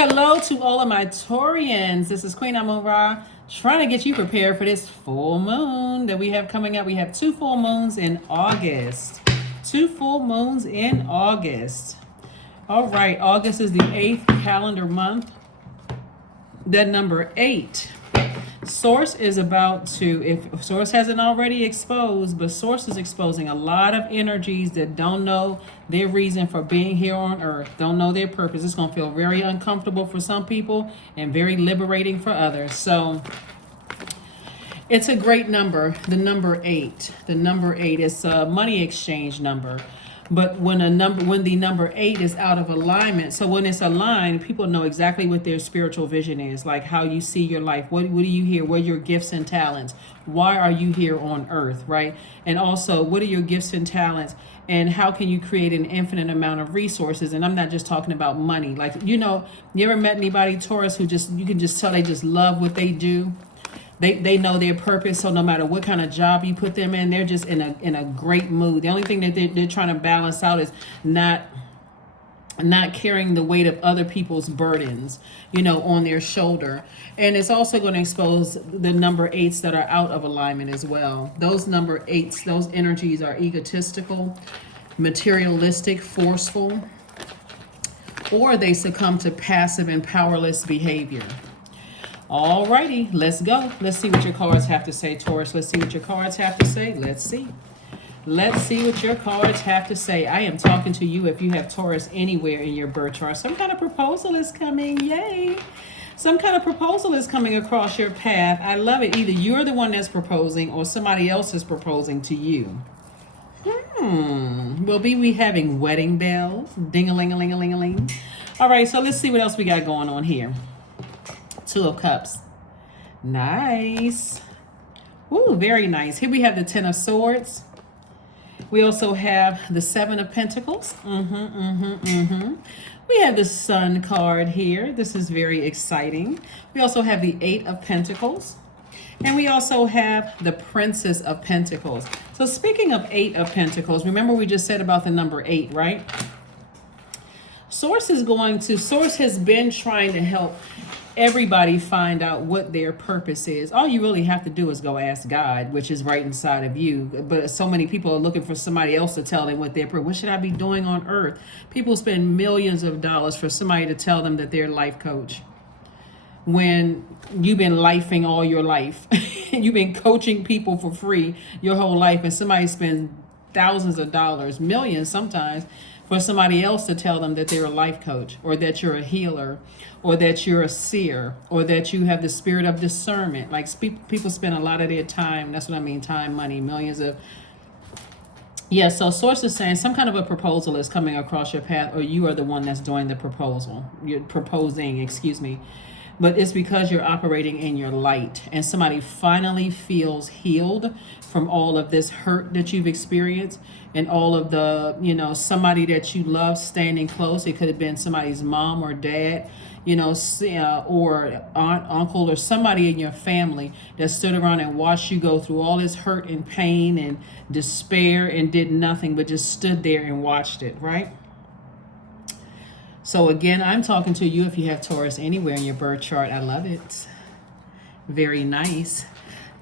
Hello to all of my Taurians. This is Queen Amun Ra, trying to get you prepared for this full moon that we have coming up. We have 2 full moons in August. 2 full moons in August. All right, August is the 8th calendar month. That number 8. Source is about to, if Source hasn't already exposed, but Source is exposing a lot of energies that don't know their reason for being here on Earth, don't know their purpose. It's going to feel very uncomfortable for some people and very liberating for others. So it's a great number, the number 8. The number 8 is a money exchange number. But when the number 8 is out of alignment, so when it's aligned, people know exactly what their spiritual vision is, like how you see your life. What do you hear? What are your gifts and talents? Why are you here on Earth, right? And also, what are your gifts and talents? And how can you create an infinite amount of resources? And I'm not just talking about money. Like, you ever met anybody, Taurus, who you can just tell they just love what they do? They know their purpose, so no matter what kind of job you put them in, they're just in a great mood. The only thing that they're trying to balance out is not carrying the weight of other people's burdens, on their shoulder. And it's also going to expose the number 8s that are out of alignment as well. Those number 8s, those energies are egotistical, materialistic, forceful, or they succumb to passive and powerless behavior. Alrighty, let's go. Let's see what your cards have to say, Taurus. Let's see what your cards have to say. Let's see. Let's see what your cards have to say. I am talking to you if you have Taurus anywhere in your birth chart. Some kind of proposal is coming. Yay. Some kind of proposal is coming across your path. I love it. Either you're the one that's proposing or somebody else is proposing to you. Will we having wedding bells? Ding-a-ling-a-ling-a-ling-a-ling. All right, so let's see what else we got going on here. 2 of Cups. Nice. Ooh, very nice. Here we have the 10 of Swords. We also have the 7 of Pentacles. We have the Sun card here. This is very exciting. We also have the 8 of Pentacles. And we also have the Princess of Pentacles. So speaking of 8 of Pentacles, remember we just said about the number 8, right? Source has been trying to help everybody find out what their purpose is. All you really have to do is go ask God, which is right inside of you. But so many people are looking for somebody else to tell them what should I be doing on Earth? People spend millions of dollars for somebody to tell them that they're a life coach, when you've been lifing all your life. You've been coaching people for free your whole life, and somebody spends thousands of dollars, millions sometimes, for somebody else to tell them that they're a life coach, or that you're a healer, or that you're a seer, or that you have the spirit of discernment. Like, people spend a lot of their time, that's what I mean, time, money, millions of... Yeah, so Source is saying some kind of a proposal is coming across your path, or you are the one that's doing the proposal. You're proposing, excuse me. But it's because you're operating in your light, and somebody finally feels healed from all of this hurt that you've experienced, and all of the, somebody that you love standing close. It could have been somebody's mom or dad, or aunt, uncle, or somebody in your family that stood around and watched you go through all this hurt and pain and despair and did nothing but just stood there and watched it, right? So again, I'm talking to you if you have Taurus anywhere in your birth chart. I love it. Very nice.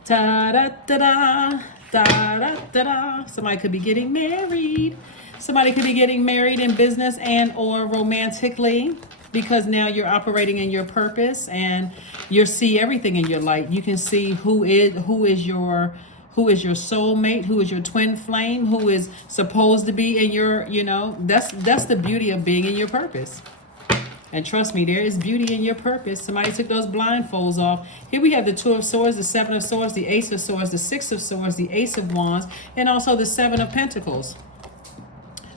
Da-da-da-da, da-da-da-da. Somebody could be getting married. Somebody could be getting married in business and or romantically, because now you're operating in your purpose and you see everything in your light. You can see who is your soulmate, who is your twin flame, who is supposed to be in your, that's the beauty of being in your purpose. And trust me, there is beauty in your purpose. Somebody took those blindfolds off. Here we have the 2 of Swords, the 7 of Swords, the Ace of Swords, the 6 of Swords, the Ace of Wands, and also the 7 of Pentacles.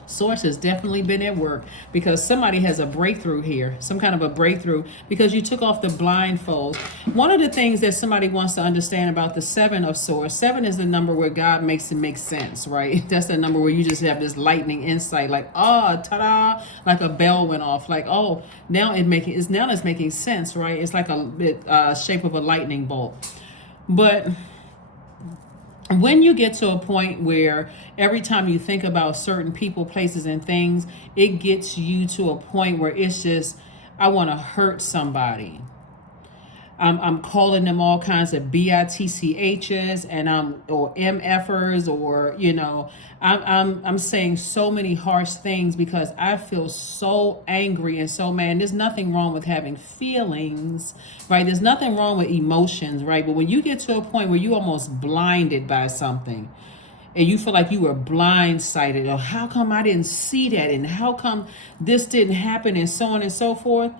Source has definitely been at work, because somebody has a breakthrough here, some kind of a breakthrough, because you took off the blindfolds. One of the things that somebody wants to understand about the 7 of Swords, 7 is the number where God makes it make sense, right? That's the number where you just have this lightning insight, like, oh, ta-da, like a bell went off, like, oh, now it's making sense, right? It's like a shape of a lightning bolt. But when you get to a point where every time you think about certain people, places, and things, it gets you to a point where it's just I want to hurt somebody. I'm calling them all kinds of bitchs and or mfers, or I'm saying so many harsh things because I feel so angry and so mad. There's nothing wrong with having feelings, right? There's nothing wrong with emotions, right? But when you get to a point where you almost blinded by something, and you feel like you were blindsided, or how come I didn't see that, and how come this didn't happen, and so on and so forth.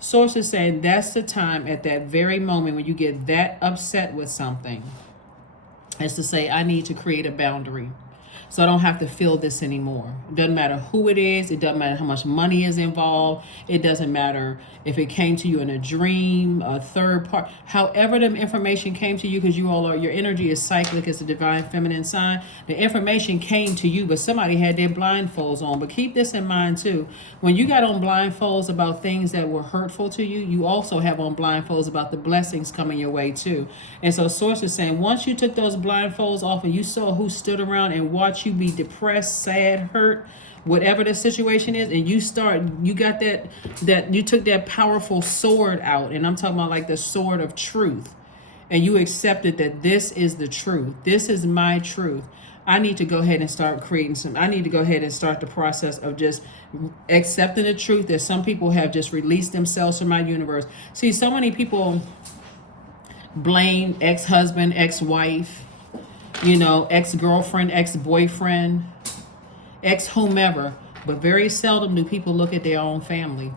Sources saying that's the time, at that very moment when you get that upset with something, is to say, I need to create a boundary so I don't have to feel this anymore. It doesn't matter who it is. It doesn't matter how much money is involved. It doesn't matter if it came to you in a dream, a third part, however the information came to you, because you all are, your energy is cyclic, it's a divine feminine sign. The information came to you, but somebody had their blindfolds on. But keep this in mind too. When you got on blindfolds about things that were hurtful to you, you also have on blindfolds about the blessings coming your way too. And so Source is saying, once you took those blindfolds off and you saw who stood around and watched you be depressed, sad, hurt, whatever the situation is, and you got that you took that powerful sword out, and I'm talking about like the sword of truth, and you accepted that this is the truth, this is my truth. I need to go ahead and start I need to go ahead and start the process of just accepting the truth that some people have just released themselves from my universe. See, so many people blame ex-husband, ex-wife, ex-girlfriend, ex-boyfriend, ex-whomever, but very seldom do people look at their own family.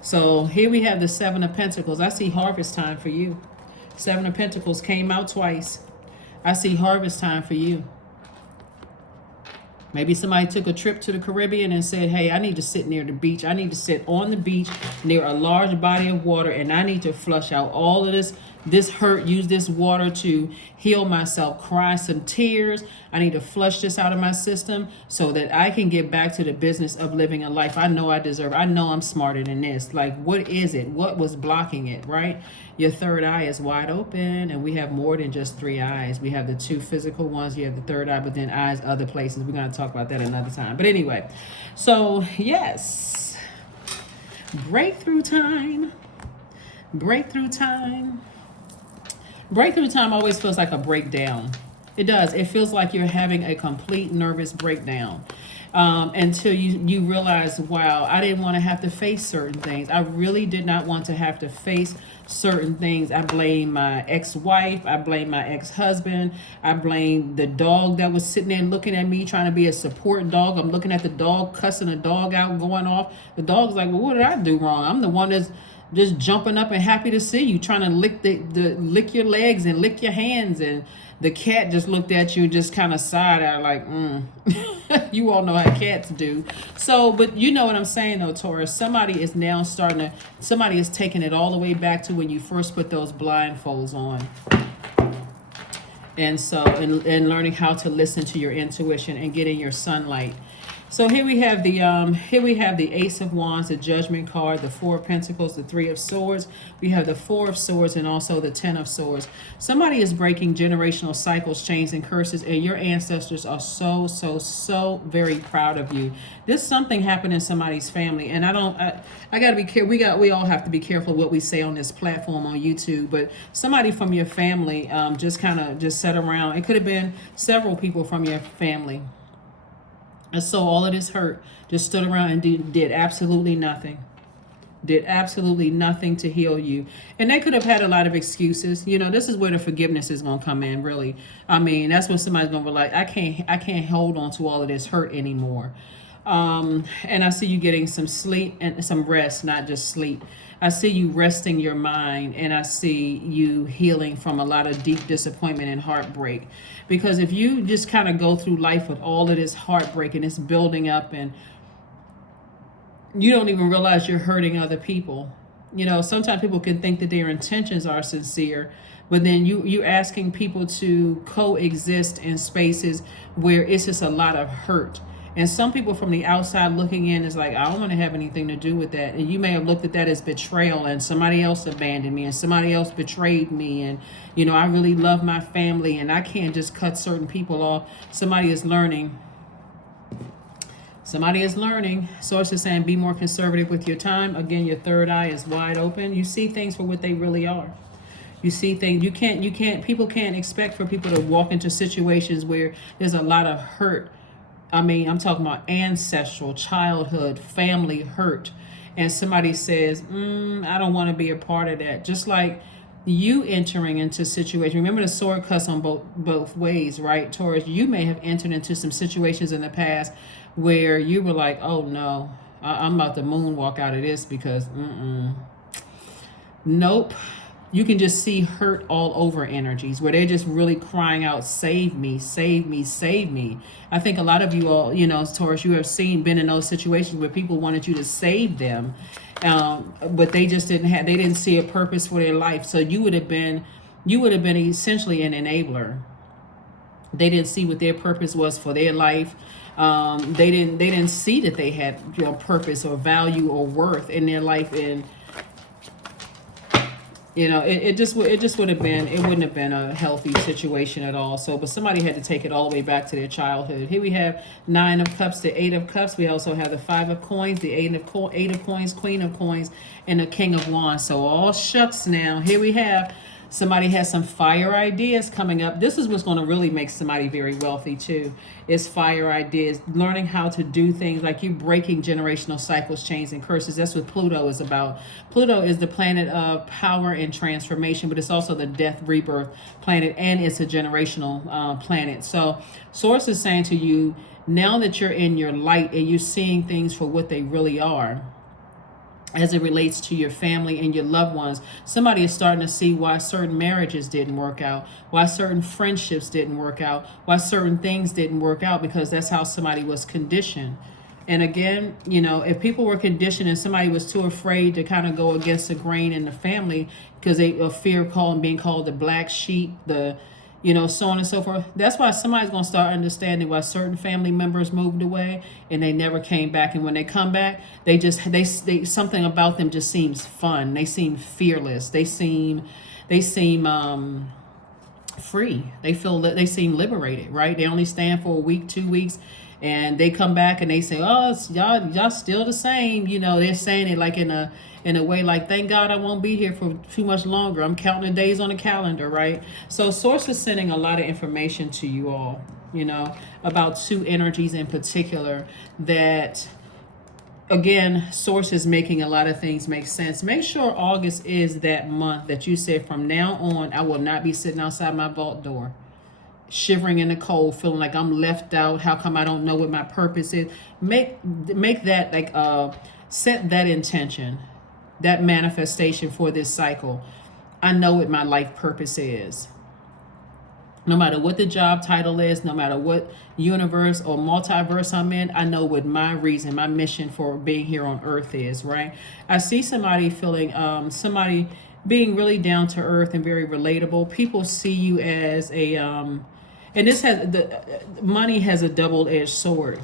So here we have the Seven of Pentacles. I see harvest time for you. Seven of Pentacles came out twice. I see harvest time for you. Maybe somebody took a trip to the Caribbean and said, hey, I need to sit near the beach. I need to sit on the beach near a large body of water, and I need to flush out all of this hurt, use this water to heal myself, cry some tears. I need to flush this out of my system so that I can get back to the business of living a life I know I deserve. I know I'm smarter than this. Like, what is it? What was blocking it, right? Your third eye is wide open, and we have more than just three eyes. We have the two physical ones, you have the third eye, but then eyes other places. We're going to talk about that another time. But anyway, so yes, breakthrough time. Breakthrough time. Breakthrough time always feels like a breakdown. It does. It feels like you're having a complete nervous breakdown. Until you realize, wow, I didn't want to have to face certain things. I really did not want to have to face certain things. I blame my ex-wife. I blame my ex-husband. I blame the dog that was sitting there looking at me, trying to be a support dog. I'm looking at the dog, cussing the dog out, going off. The dog's like, well, what did I do wrong? I'm the one that's just jumping up and happy to see you, trying to lick lick your legs and lick your hands. And the cat just looked at you and just kind of sighed out like, You all know how cats do. So, but you know what I'm saying though, Taurus. Somebody is now somebody is taking it all the way back to when you first put those blindfolds on. And so, and learning how to listen to your intuition and get in your sunlight. So here we have the Ace of Wands, the Judgment card, the Four of Pentacles, the Three of Swords. We have the Four of Swords and also the Ten of Swords. Somebody is breaking generational cycles, chains, and curses, and your ancestors are so very proud of you. There's something happened in somebody's family, and I gotta be careful. We all have to be careful what we say on this platform on YouTube. But somebody from your family just sat around. It could have been several people from your family. And so all of this hurt, just stood around and did absolutely nothing. Did absolutely nothing to heal you. And they could have had a lot of excuses. This is where the forgiveness is going to come in, really. I mean, that's when somebody's going to be like, I can't hold on to all of this hurt anymore. And I see you getting some sleep and some rest, not just sleep. I see you resting your mind, and I see you healing from a lot of deep disappointment and heartbreak. Because if you just kind of go through life with all of this heartbreak and it's building up, and you don't even realize you're hurting other people. Sometimes people can think that their intentions are sincere, but then you're asking people to coexist in spaces where it's just a lot of hurt. And some people from the outside looking in is like, I don't want to have anything to do with that. And you may have looked at that as betrayal, and somebody else abandoned me, and somebody else betrayed me. And, I really love my family, and I can't just cut certain people off. Somebody is learning Somebody is learning. Source is saying be more conservative with your time. Again, your third eye is wide open. You see things for what they really are. You see things, people can't expect for people to walk into situations where there's a lot of hurt. I mean, I'm talking about ancestral, childhood, family hurt. And somebody says, I don't want to be a part of that. Just like you entering into situations. Remember the sword cuts on both ways, right, Taurus? You may have entered into some situations in the past where you were like, oh no, I'm about to moonwalk out of this because, nope. You can just see hurt all over energies where they're just really crying out, save me, save me, save me. I think a lot of you all, Taurus, you have been in those situations where people wanted you to save them, but they just they didn't see a purpose for their life. So you would have been essentially an enabler. They didn't see what their purpose was for their life. They didn't see that they had purpose or value or worth in their life. And it just would have been, it wouldn't have been a healthy situation at all. So, but somebody had to take it all the way back to their childhood. Here we have 9 of Cups, the 8 of Cups. We also have the 5 of Coins, the 8 of Coins, Queen of Coins, and the King of Wands. So all shucks now. Here we have somebody has some fire ideas coming up. This is what's going to really make somebody very wealthy too. Is fire ideas, learning how to do things like you breaking generational cycles, chains, and curses. That's what Pluto is about. Pluto is the planet of power and transformation, but it's also the death rebirth planet, and it's a generational planet. So Source is saying to you, now that you're in your light and you're seeing things for what they really are, as it relates to your family and your loved ones, somebody is starting to see why certain marriages didn't work out, why certain friendships didn't work out, why certain things didn't work out, because that's how somebody was conditioned. And again, if people were conditioned and somebody was too afraid to kind of go against the grain in the family because they fear of being called the black sheep, so on and so forth. That's why somebody's going to start understanding why certain family members moved away and they never came back. And when they come back, they something about them just seems fun. They seem fearless. They seem free. They seem liberated, right? They only stand for a week, 2 weeks, and they come back and they say, oh, y'all still the same. They're saying it like in a way like, thank God I won't be here for too much longer. I'm counting the days on the calendar, right? So Source is sending a lot of information to you all, about 2 energies in particular that, again, Source is making a lot of things make sense. Make sure August is that month that you said, from now on, I will not be sitting outside my vault door, shivering in the cold, feeling like I'm left out. How come I don't know what my purpose is? Make that like, set that intention, that manifestation for this cycle. I know what my life purpose is. No matter what the job title is, no matter what universe or multiverse I'm in, I know what my reason, my mission for being here on earth is, right? I see somebody feeling, somebody being really down to earth and very relatable. People see you as a, and this money has a double-edged sword.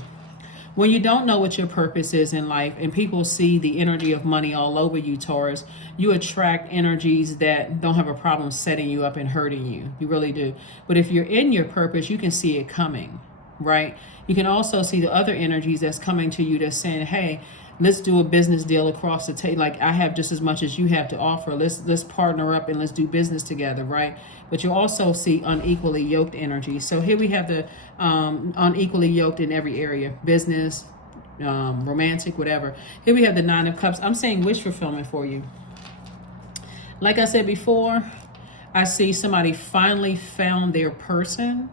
When you don't know what your purpose is in life and people see the energy of money all over you, Taurus, you attract energies that don't have a problem setting you up and hurting you. You really do. But if you're in your purpose, you can see it coming, right? You can also see the other energies that's coming to you that's saying, hey, let's do a business deal across the table. Like, I have just as much as you have to offer. Let's partner up and let's do business together, right? But you also see unequally yoked energy. So here we have the unequally yoked in every area, business, romantic, whatever. Here we have the 9 of Cups. I'm saying wish fulfillment for you. Like I said before, I see somebody finally found their person.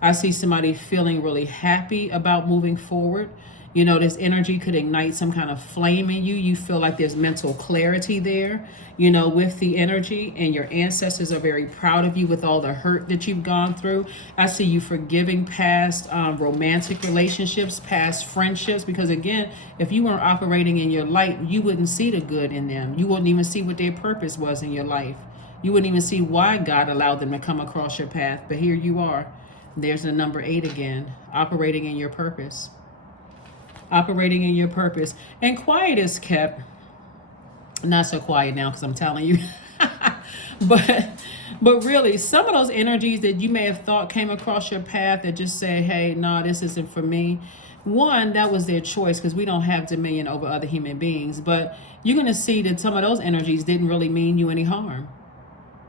I see somebody feeling really happy about moving forward. This energy could ignite some kind of flame in you. You feel like there's mental clarity there, with the energy, and your ancestors are very proud of you with all the hurt that you've gone through. I see you forgiving past romantic relationships, past friendships, because again, if you weren't operating in your light, you wouldn't see the good in them. You wouldn't even see what their purpose was in your life. You wouldn't even see why God allowed them to come across your path. But here you are. There's the number 8 again, operating in your purpose. Operating in your purpose. And quiet is kept. Not so quiet now because I'm telling you. but really, some of those energies that you may have thought came across your path that just say, hey, no, this isn't for me. One, that was their choice because we don't have dominion over other human beings. But you're going to see that some of those energies didn't really mean you any harm.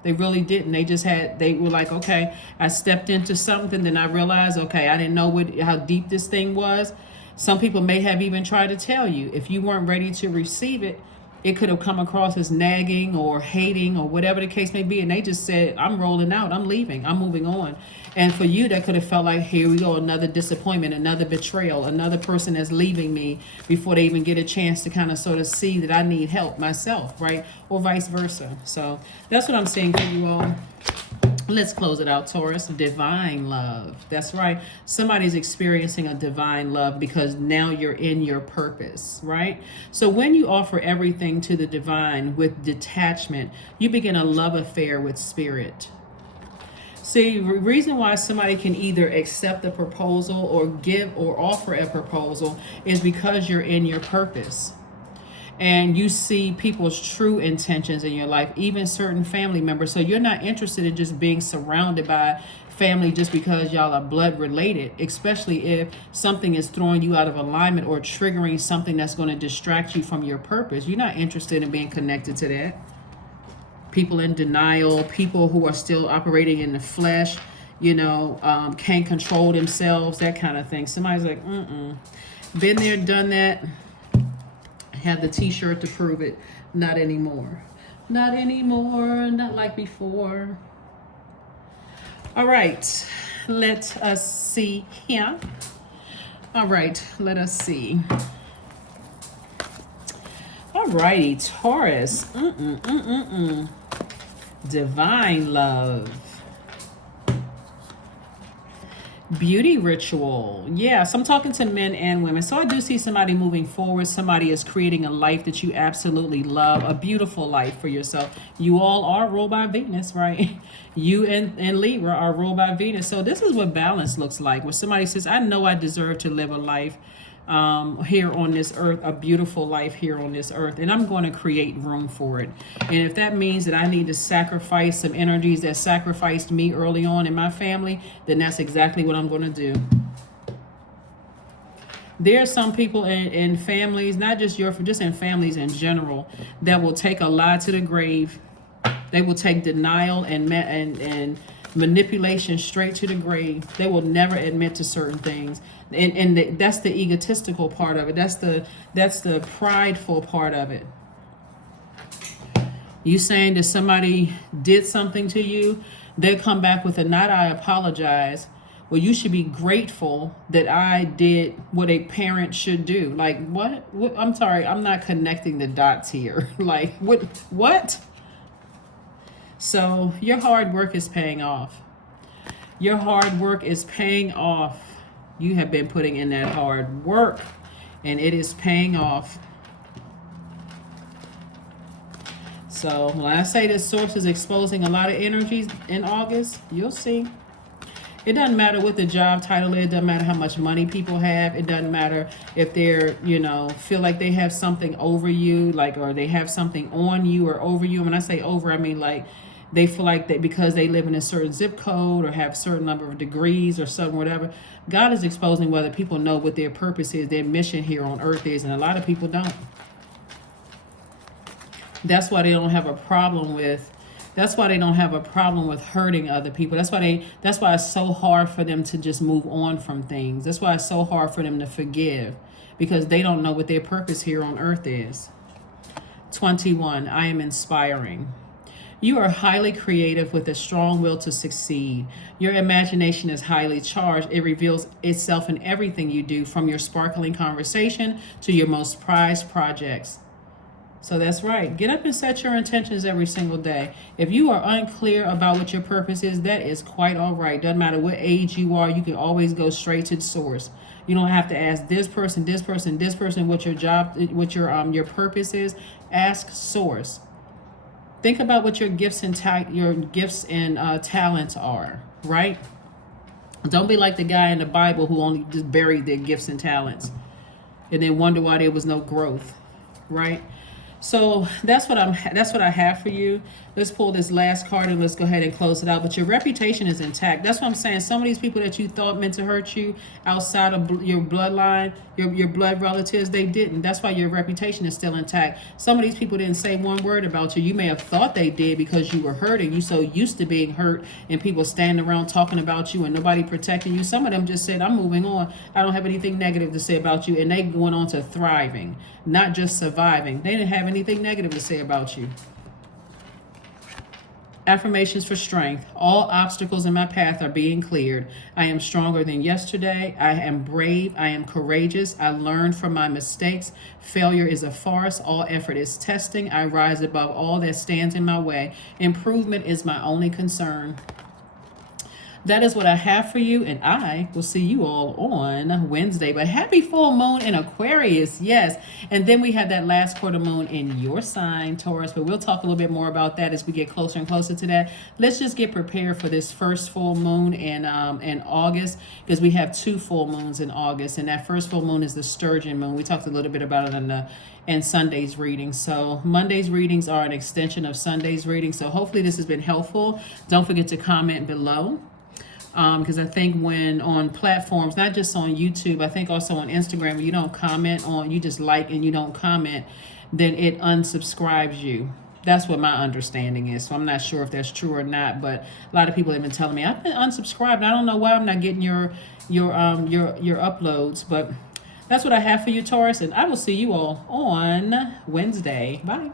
They really didn't. They were like, okay, I stepped into something, then I realized, okay, I didn't know how deep this thing was. Some people may have even tried to tell you. If you weren't ready to receive it, it could have come across as nagging or hating or whatever the case may be. And they just said, I'm rolling out, I'm leaving, I'm moving on. And for you, that could have felt like, here we go, another disappointment, another betrayal, another person that's leaving me before they even get a chance to kind of sort of see that I need help myself, right? Or vice versa. So that's what I'm saying for you all. Let's close it out, Taurus. Divine love. That's right. Somebody's experiencing a divine love because now you're in your purpose, right? So when you offer everything to the divine with detachment, you begin a love affair with spirit. See, the reason why somebody can either accept a proposal or give or offer a proposal is because you're in your purpose. And you see people's true intentions in your life, even certain family members. So you're not interested in just being surrounded by family just because y'all are blood related, especially if something is throwing you out of alignment or triggering something that's going to distract you from your purpose. You're not interested in being connected to that. People in denial, people who are still operating in the flesh, can't control themselves, that kind of thing. Somebody's like, been there, done that. Have the t-shirt to prove it. Not anymore. Not anymore. Not like before. All right. Let us see here. All right. Let us see. All righty. Taurus. Divine love. Beauty ritual. Yes, I'm talking to men and women. So I do see somebody moving forward. Somebody is creating a life that you absolutely love, a beautiful life for yourself. You all are ruled by Venus, right? You and Libra are ruled by Venus. So this is what balance looks like. When somebody says, I know I deserve to live a life here on this earth, a beautiful life here on this earth, and I'm going to create room for it. And if that means that I need to sacrifice some energies that sacrificed me early on in my family, then that's exactly what I'm going to do. There are some people in families, not just just in families in general, that will take a lie to the grave. They will take denial and manipulation straight to the grave. They will never admit to certain things. And that's the egotistical part of it. That's the prideful part of it. You saying that somebody did something to you, they come back with not I apologize. Well, you should be grateful that I did what a parent should do. Like, what? I'm sorry, I'm not connecting the dots here. Like, what? So your hard work is paying off. Your hard work is paying off. You have been putting in that hard work, and it is paying off. So when I say this source is exposing a lot of energies in August, you'll see. It doesn't matter what the job title is. It doesn't matter how much money people have. It doesn't matter if they're, feel like they have something over you, or they have something on you or over you. When I say over, I mean like they feel like that because they live in a certain zip code or have a certain number of degrees or something, whatever. God is exposing whether people know what their purpose is, their mission here on earth is, and a lot of people don't. That's why they don't have a problem with hurting other people. That's why it's so hard for them to just move on from things. That's why it's so hard for them to forgive, because they don't know what their purpose here on earth is. 21, I am inspiring. You are highly creative with a strong will to succeed. Your imagination is highly charged. It reveals itself in everything you do, from your sparkling conversation to your most prized projects. So that's right. Get up and set your intentions every single day. If you are unclear about what your purpose is, that is quite all right. Doesn't matter what age you are, you can always go straight to the source. You don't have to ask this person what your job, what your purpose is. Ask source. Think about what your gifts and talents are, right? Don't be like the guy in the Bible who only just buried their gifts and talents and then wonder why there was no growth, right? So that's what I have for you. Let's pull this last card and let's go ahead and close it out. But your reputation is intact. That's what I'm saying. Some of these people that you thought meant to hurt you outside of your bloodline, your blood relatives, they didn't. That's why your reputation is still intact. Some of these people didn't say one word about you. You may have thought they did because you were hurting. You so used to being hurt and people standing around talking about you and nobody protecting you. Some of them just said, I'm moving on. I don't have anything negative to say about you. And they went on to thriving, not just surviving. They didn't have anything negative to say about you. Affirmations for strength. All obstacles in my path are being cleared. I am stronger than yesterday. I am brave. I am courageous. I learned from my mistakes. Failure is a farce. All effort is testing. I rise above all that stands in my way. Improvement is my only concern. That is what I have for you, and I will see you all on Wednesday. But happy full moon in Aquarius, yes. And then we have that last quarter moon in your sign, Taurus. But we'll talk a little bit more about that as we get closer and closer to that. Let's just get prepared for this first full moon in August, because we have 2 full moons in August, and that first full moon is the Sturgeon moon. We talked a little bit about it in Sunday's reading. So Monday's readings are an extension of Sunday's reading. So hopefully this has been helpful. Don't forget to comment below. Because I think when on platforms, not just on YouTube, I think also on Instagram, when you don't comment on, you just like and you don't comment, then it unsubscribes you. That's what my understanding is. So I'm not sure if that's true or not, but a lot of people have been telling me I've been unsubscribed. I don't know why I'm not getting your uploads, but that's what I have for you, Taurus, and I will see you all on Wednesday. Bye.